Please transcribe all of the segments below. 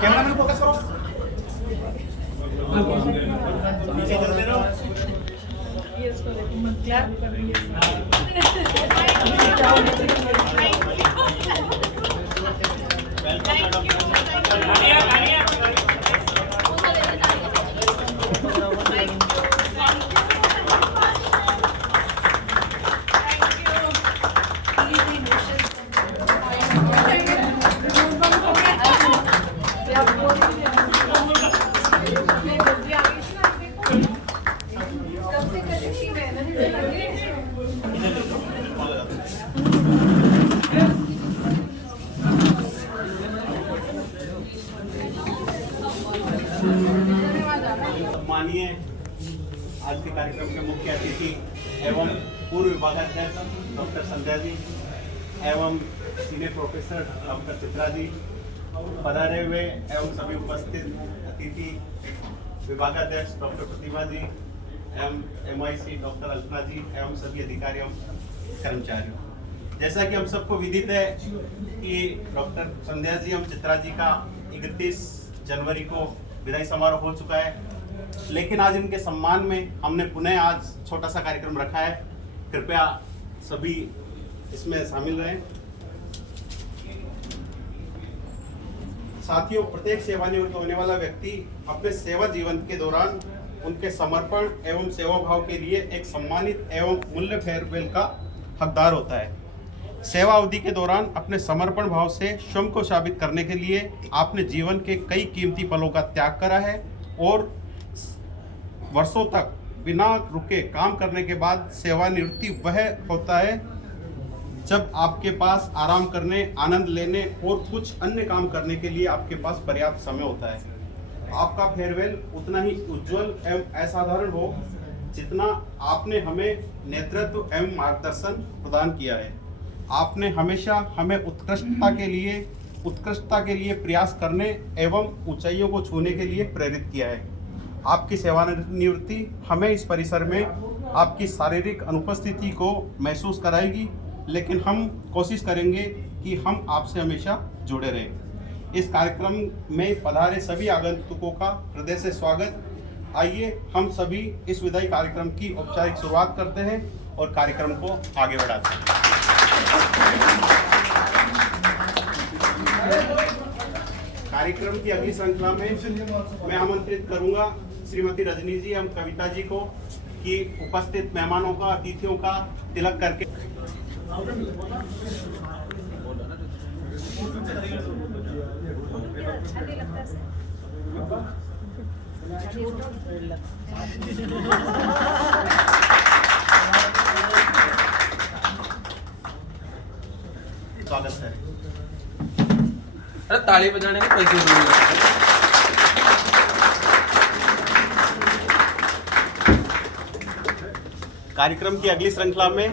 Cameraman focus करो। नीचे चलते रहो। माननीय आज के कार्यक्रम के मुख्य अतिथि एवं पूर्व विभागाध्यक्ष डॉक्टर संध्या जी एवं senior professor doctor Chitra ji, पधारे हुए एवं सभी उपस्थित अतिथि विभागाध्यक्ष डॉक्टर प्रतिभा जी एवं MIC डॉक्टर अल्पना जी एवं सभी अधिकारियों कर्मचारियों, जैसा कि हम सबको विदित है कि डॉक्टर संध्या जी एवं चित्रा जी का 31 जनवरी को विदाई समारोह हो चुका है, लेकिन आज इनके सम्मान में हमने पुनः आज छोटा सा कार्यक्रम रखा है। कृपया सभी इसमें शामिल रहें। साथियों, प्रत्येक सेवानिवृत्त होने वाला व्यक्ति अपने सेवा जीवन के दौरान उनके समर्पण एवं सेवा भाव के लिए एक सम्मानित एवं मूल्य फेयरवेल का हकदार होता है। सेवा अवधि के दौरान अपने समर्पण भाव से स्वयं को साबित करने के लिए आपने जीवन के कई कीमती पलों का त्याग करा है और वर्षों तक बिना रुके काम करने के बाद सेवानिवृत्ति वह होता है जब आपके पास आराम करने, आनंद लेने और कुछ अन्य काम करने के लिए आपके पास पर्याप्त समय होता है। आपका फेयरवेल उतना ही उज्जवल एवं असाधारण हो जितना आपने हमें नेतृत्व एवं मार्गदर्शन प्रदान किया है। आपने हमेशा हमें उत्कृष्टता के लिए प्रयास करने एवं ऊंचाइयों को छूने के लिए प्रेरित किया है। आपकी सेवानिवृत्ति हमें इस परिसर में आपकी शारीरिक अनुपस्थिति को महसूस कराएगी, लेकिन हम कोशिश करेंगे कि हम आपसे हमेशा जुड़े रहें। इस कार्यक्रम में पधारे सभी आगंतुकों का हृदय से स्वागत। आइए हम सभी इस विदाई कार्यक्रम की औपचारिक शुरुआत करते हैं और कार्यक्रम को आगे बढ़ाते हैं। कार्यक्रम की अगली श्रृंखला में मैं आमंत्रित करूंगा श्रीमती रजनी जी एवं कविता जी को कि उपस्थित मेहमानों का, अतिथियों का तिलक करके स्वागत है। अरे ताली बजाने के पैसे कार्यक्रम की अगली श्रृंखला में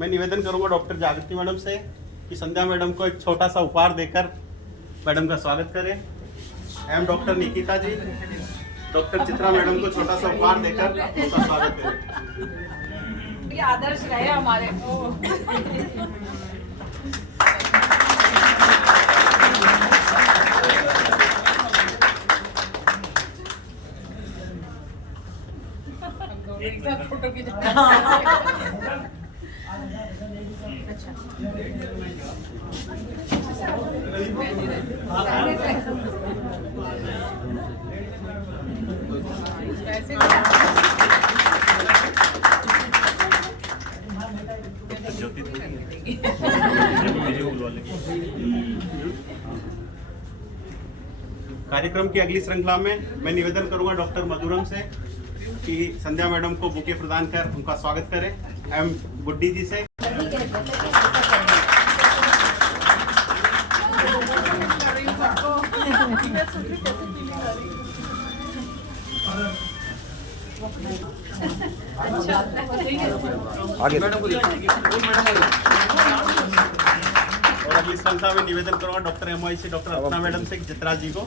मैं निवेदन करूंगा डॉक्टर जागृति मैडम से कि संध्या मैडम को एक छोटा सा उपहार देकर मैडम का स्वागत करें एवं डॉक्टर निकिता जी डॉक्टर चित्रा मैडम को छोटा सा उपहार देकर उनका स्वागत करें। ये आदर्श रहे हमारे एक साथ फोटो की कार्यक्रम की अगली श्रृंखला में मैं निवेदन करूंगा डॉक्टर मधुरम से कि संध्या मैडम को बुके प्रदान कर उनका स्वागत करें एवं गुड्डी जी से आगे मैडम को और अगली श्रृंखला में निवेदन करूंगा doctor MIC doctor Alpana madam से चित्रा जी को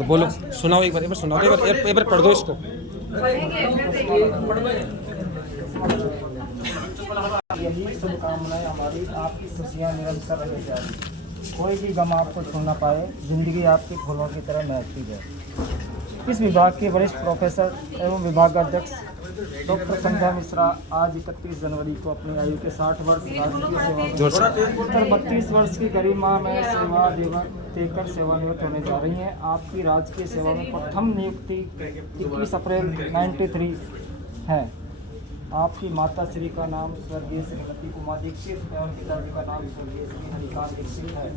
तो बोलो, सुनाओ एक बार सुनाओ, एक बार पढ़ दो इसको। यही शुभकामनाएं हमारी, आपकी खुशियाँ निरंतर रह जाए, कोई भी गम आपको छू ना पाए, जिंदगी आपके फूलों की तरह महकती जाए। इस विभाग के वरिष्ठ प्रोफेसर एवं विभागाध्यक्ष डॉक्टर संध्या मिश्रा आज 31 जनवरी को अपनी आयु के 60 वर्ष राजकीय सेवा में 32 वर्ष की गरिमा में सेवा देकर सेवानिवृत्त होने जा रही हैं। आपकी राजकीय सेवा में प्रथम नियुक्ति 21 अप्रैल 93 है। आपकी माता श्री का नाम स्वर्गीय श्रीमती उमा दीक्षित एवं पिताजी का नाम स्वर्गीय श्री हरिकांत दीक्षित है।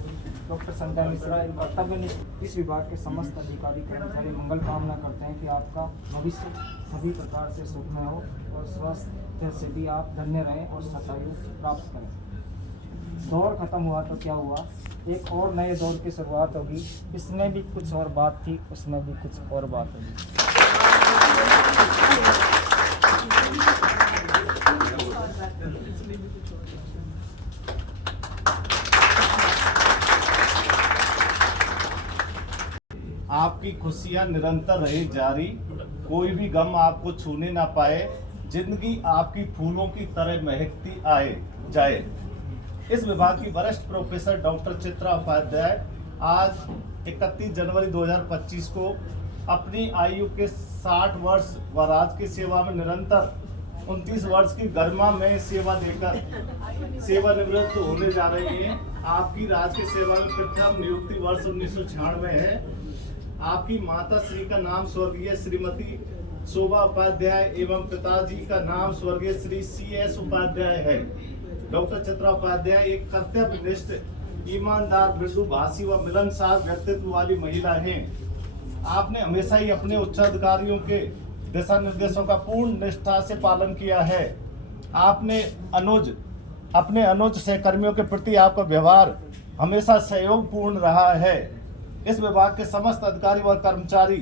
डॉक्टर संध्या मिश्रा इन कर्तव्यनिष्ठ इस विभाग के समस्त अधिकारी कर्मचारी मंगल कामना करते हैं कि आपका भविष्य सभी प्रकार से सुखमय हो और स्वास्थ्य से भी आप धन्य रहें और शतायु प्राप्त करें। दौर खत्म हुआ तो क्या हुआ, एक और नए दौर की शुरुआत होगी। इसमें भी कुछ और बात थी, उसमें भी कुछ और बात होगी। आपकी खुशियां निरंतर रहे जारी, कोई भी गम आपको छूने ना पाए, जिंदगी आपकी फूलों की तरह महकती आए जाए। इस विभाग की वरिष्ठ प्रोफेसर डॉक्टर चित्रा उपाध्याय आज 31 जनवरी 2025 को अपनी आयु के 60 वर्ष व राज की सेवा में निरंतर 29 वर्ष की गरिमा में सेवा देकर सेवानिवृत्त होने जा रही हैं। आपकी राज की सेवा में प्रथम नियुक्ति वर्ष 1996 है। आपकी माता श्री का नाम स्वर्गीय श्रीमती शोभा उपाध्याय एवं पिताजी का नाम स्वर्गीय श्री CS उपाध्याय है। डॉक्टर चित्रा उपाध्याय एक कर्तव्यनिष्ठ, ईमानदार, मृदुभाषी व मिलनसार व्यक्तित्व वाली महिला हैं। आपने हमेशा ही अपने उच्चाधिकारियों के दिशा निर्देशों का पूर्ण निष्ठा से पालन किया है। आपने अपने अनुज सहकर्मियों के प्रति आपका व्यवहार हमेशा सहयोगपूर्ण रहा है। इस विभाग के समस्त अधिकारी व कर्मचारी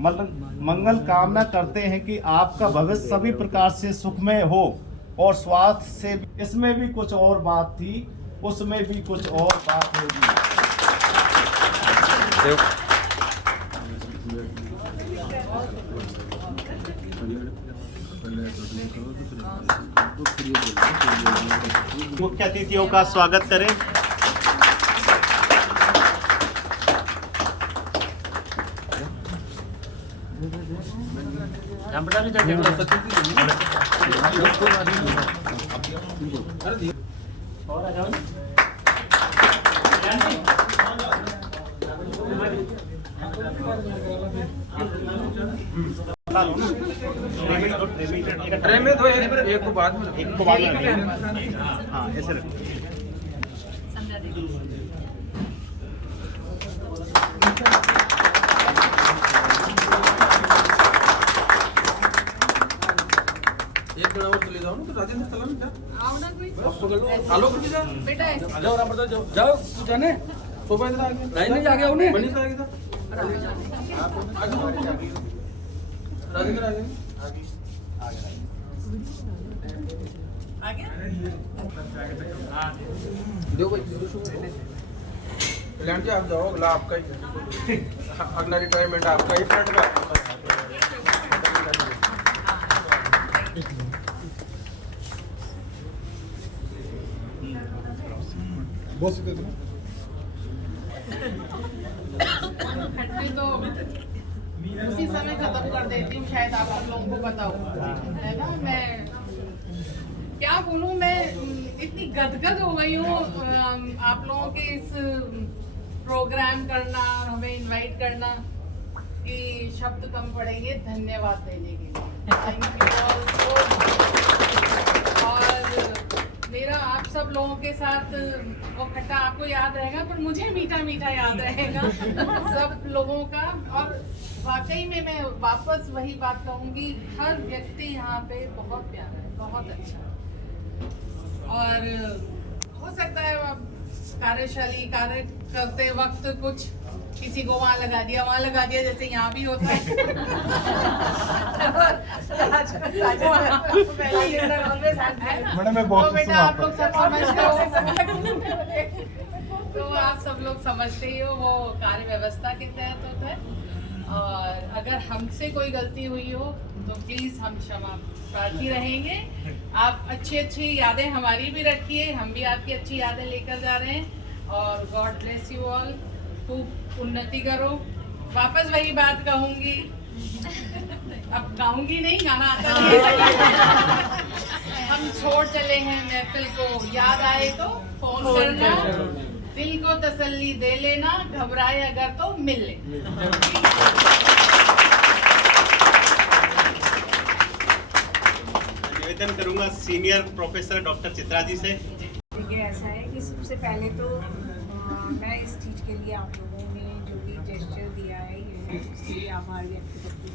मंगल कामना करते हैं कि आपका भविष्य सभी प्रकार से सुखमय हो और स्वास्थ्य से। इसमें भी कुछ और बात थी, उसमें भी कुछ और बात होगी। मुख्य अतिथियों का स्वागत करें। ट्रे में दो, एक को बाद में, हाँ ऐसे रखो। एक जना और चले जाओ ना, तो राजेंद्र चला ना, आओ ना कोई अब पकड़ लो, आलो करके जा, बेटा ऐसे आ जाओ, राम जाओ, जाओ तू जाने, शोभा इधर आ गया, लाइन में आ गया उन्हें, बनी से आ गया, राजेंद्र आ गया, आ गया। दो भाई, कल्याण जी आप जाओ, अगला आपका ही, अगला रिटायरमेंट आपका ही, फ्रंट का खट्टी तो उसी समय खत्म कर देती हूँ, शायद आप सब लोगों को पता हो, है ना। मैं क्या बोलूँ, मैं इतनी गदगद हो गई हूँ आप लोगों के इस प्रोग्राम करना और हमें इनवाइट करना कि शब्द कम पड़ेंगे धन्यवाद देने के लिए। थैंक यू और मेरा आप सब लोगों के साथ वो खट्टा आपको याद रहेगा, पर मुझे मीठा मीठा याद रहेगा सब लोगों का। और वाकई में मैं वापस वही बात कहूँगी, हर व्यक्ति यहाँ पे बहुत प्यारा है, बहुत अच्छा। और हो सकता है कार्यशाली कार्य करते वक्त कुछ किसी को वहाँ लगा दिया जैसे यहाँ भी होता है। तो बेटा आप लोग सब समझते हो, तो आप सब लोग समझते ही हो वो कार्य व्यवस्था के तहत होता है। और अगर हमसे कोई गलती हुई हो तो प्लीज़ हम क्षमा प्रार्थी रहेंगे। आप अच्छी अच्छी यादें हमारी भी रखिए, हम भी आपकी अच्छी यादें लेकर जा रहे हैं। और गॉड ब्लेस यू ऑल, खूब उन्नति करो। वापस वही बात कहूँगी, अब गाऊंगी नहीं, गाना आता नहीं। हम छोड़ चले हैं महफिल को, याद आए तो फोन करना, दिल को तसल्ली दे लेना, घबराए अगर तो मिल ले। निवेदन करूंगा senior professor doctor Chitra ji से। देखिए, ऐसा है कि सबसे पहले तो मैं इस चीज़ के लिए आप लोगों ने जो भी जेस्चर दिया है ये उसके लिए आभार व्यक्त करती हूँ।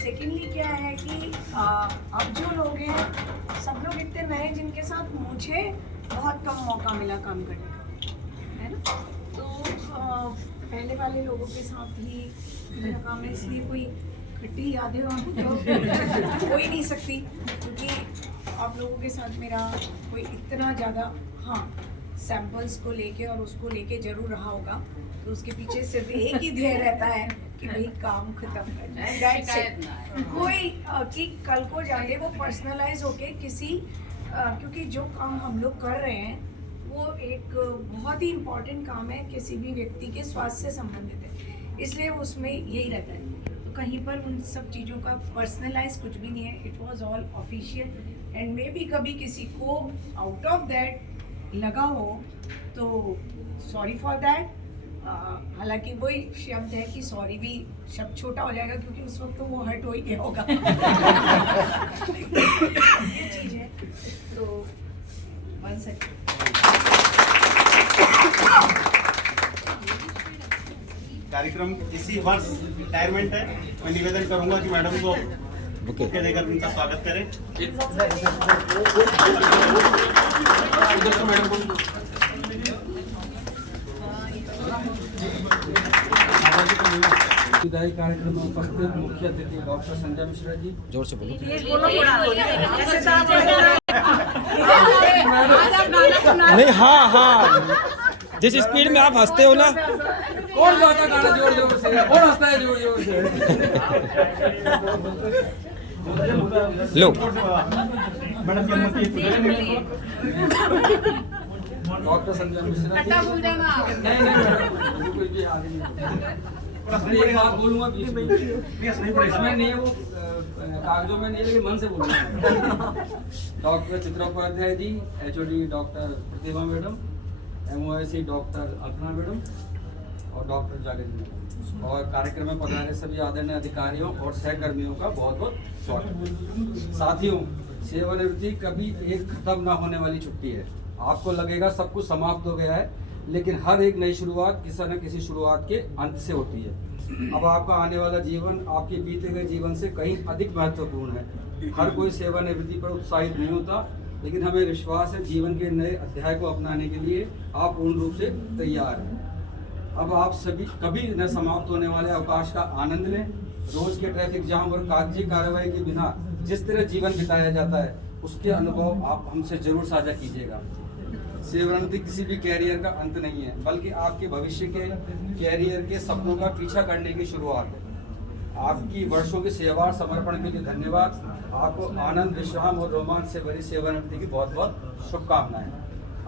सेकेंडली क्या है कि अब जो लोग हैं सब लोग इतने नए जिनके साथ मुझे बहुत कम मौका मिला काम करने का, है ना। तो पहले वाले लोगों के साथ ही मेरा काम है, इसलिए कोई खट्टी यादें तो हो ही नहीं सकती, क्योंकि आप लोगों के साथ मेरा कोई इतना ज़्यादा, हाँ, सैम्पल्स को लेके और उसको लेके ज़रूर रहा होगा। तो उसके पीछे सिर्फ एक ही ध्येय रहता है कि भाई काम खत्म करना है। कोई कि कल को जाके वो पर्सनलाइज होके किसी क्योंकि जो काम हम लोग कर रहे हैं वो एक बहुत ही इम्पोर्टेंट काम है, किसी भी व्यक्ति के स्वास्थ्य से संबंधित है, इसलिए उसमें यही रहता है। तो कहीं पर उन सब चीज़ों का पर्सनलाइज कुछ भी नहीं है, it was all official. And may be कभी किसी को आउट ऑफ दैट लगा हो तो सॉरी फॉर दैट। हालांकि वही शब्द है कि सॉरी भी शब्द छोटा हो जाएगा, क्योंकि उस वक्त तो वो हर्ट हो ही गया होगा। ये चीज़ है। तो 1 सेकंड, कार्यक्रम इसी वर्ष रिटायरमेंट है। मैं निवेदन करूंगा कि मैडम को बुके देकर उनका स्वागत करें। विदाई कार्यक्रम में उपस्थित मुख्य अतिथि डॉक्टर संजय मिश्रा जी। जोर से बोलो। नहीं, हाँ हाँ, जिस स्पीड में आप हंसते हो ना। कौन गाता गाना जोर जोर से, कौन हंसता है जोर जोर से? लो, डॉक्टर संजय मिश्रा जी। खट्टा भूल जाना। नहीं, कोई भी आगे नहीं। एक बात बोलूंगा बीच में, इसमें नहीं है, वो कागजों में नहीं है, लेकिन मन से बोलूंगा। Doctor Chitra Upadhyay ji, HOD doctor Pratibha madam, MOIC doctor Alpana madam और डॉक्टर जागेश मैडम, और कार्यक्रम में पधारे सभी आदरणीय अधिकारियों और सहकर्मियों का बहुत बहुत स्वागत। साथियों, सेवानिवृत्ति कभी एक खत्म ना होने वाली छुट्टी है। आपको लगेगा सब कुछ समाप्त हो गया है, लेकिन हर एक नई शुरुआत किसी न किसी शुरुआत के अंत से होती है। अब आपका आने वाला जीवन आपके बीते गए जीवन से कहीं अधिक महत्वपूर्ण है। हर कोई सेवानिवृत्ति पर उत्साहित नहीं होता, लेकिन हमें विश्वास है जीवन के नए अध्याय को अपनाने के लिए आप पूर्ण रूप से तैयार हैं। अब आप सभी कभी न समाप्त होने वाले अवकाश का आनंद लें। रोज के ट्रैफिक जाम और कागजी कार्रवाई के बिना जिस तरह जीवन बिताया जाता है, उसके अनुभव आप हमसे जरूर साझा कीजिएगा। सेवानिवृत्ति किसी भी कैरियर का अंत नहीं है, बल्कि आपके भविष्य के कैरियर के सपनों का पीछा करने की शुरुआत है। आपकी वर्षों की सेवा और समर्पण के लिए धन्यवाद। आपको आनंद, विश्राम और रोमांच से भरी सेवानिवृत्ति की बहुत बहुत शुभकामनाएं।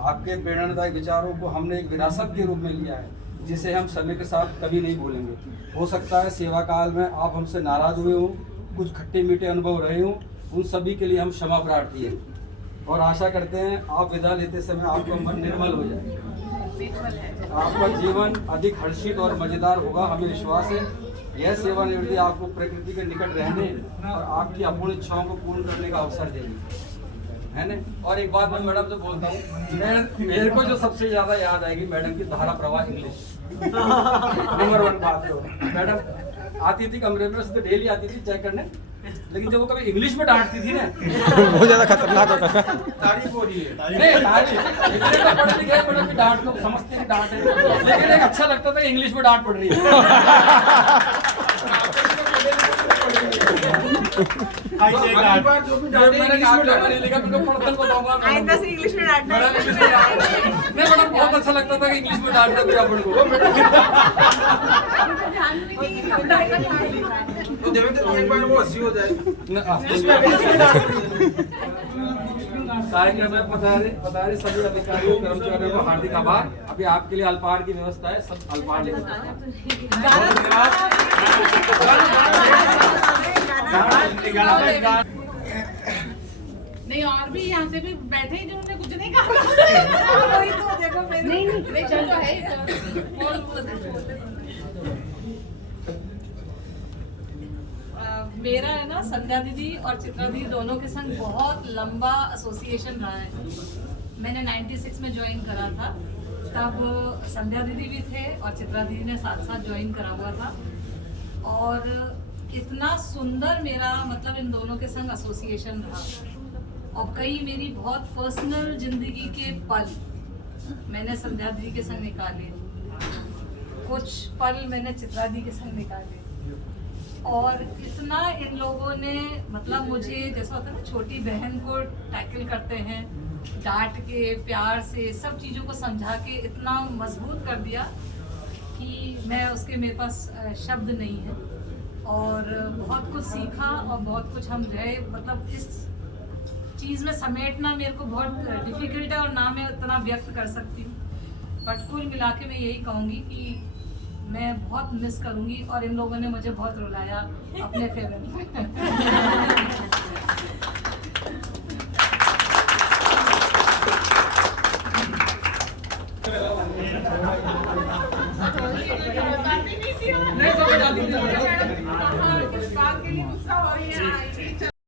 आपके प्रेरणादायक विचारों को हमने एक विरासत के रूप में लिया है, जिसे हम समय के साथ कभी नहीं भूलेंगे। हो सकता है सेवा काल में आप हमसे नाराज हुए हों, कुछ खट्टे मीठे अनुभव रहे हों, उन सभी के लिए हम क्षमा प्रार्थी हैं और आशा करते हैं आप विदा लेते समय आपका मन निर्मल हो जाए, आपका जीवन अधिक हर्षित और मजेदार होगा। हमें विश्वास है यह सेवानिवृत्ति आपको प्रकृति के निकट रहने और आपकी अपूर्ण इच्छाओं को पूर्ण करने का अवसर देगी, है ना। और एक बात मैं मैडम से बोलता हूँ, मेरे को जो सबसे ज्यादा याद आएगी मैडम की धारा प्रवाह इंग्लिश। नंबर 1 बात है, मैडम आती थी कमरे में, उससे डेली आती थी चेक करने, लेकिन जब वो कभी इंग्लिश में डांटती थी ना, बहुत ज्यादा खतरनाक होता है। तारीफ हो रही है, नहीं तारीफ, इतने का पढ़ लिखे मैडम की डांट लोग समझते हैं डांट है, लेकिन एक अच्छा लगता था इंग्लिश में डांट पड़ रही है। अगली बार जो भी डांटे मैंने कागजों में नहीं लिखा, मैं पढ़कर बताऊंगा। आइंदा से इंग्लिश में डांटना बड़ा इंग्लिश में डांटना। नहीं बड़ा बहुत अच्छा लगता था कि इंग्लिश में डांटते थे अपन को। तो देवेंद्र को एक बार वो हंसी हो जाए। सारे बता रहे सभी अधिकारियों कर्मचारियों को हार्दिक आभार। अभी आपके लिए अल्पाहार की व्यवस्था है, सब अल्पाहार लेकर नहीं और भी यहाँ से भी बैठे हैं जिन्होंने कुछ नहीं कहा। वही तो देखो नहीं चलो है मेरा है ना संध्या दीदी और चित्रा दीदी दोनों के संग बहुत लंबा एसोसिएशन रहा है। मैंने 96 में ज्वाइन करा था, तब संध्या दीदी भी थे और चित्रा दीदी ने साथ साथ ज्वाइन करा हुआ था। और इतना सुंदर मेरा मतलब इन दोनों के संग एसोसिएशन रहा और कई मेरी बहुत पर्सनल जिंदगी के पल मैंने संध्या दीदी के संग निकाले, कुछ पल मैंने चित्रा दीदी के संग निकाले। और इतना इन लोगों ने मतलब मुझे जैसा होता है ना छोटी बहन को टैकल करते हैं, डांट के प्यार से सब चीज़ों को समझा के इतना मजबूत कर दिया कि मैं उसके मेरे पास शब्द नहीं है। और बहुत कुछ सीखा और बहुत कुछ हम जो है मतलब इस चीज़ में समेटना मेरे को बहुत डिफिकल्ट है और ना मैं उतना व्यक्त कर सकती हूँ। बट कुल मिला के मैं यही कहूँगी कि मैं बहुत मिस करूँगी और इन लोगों ने मुझे बहुत रुलाया अपने फेवर में।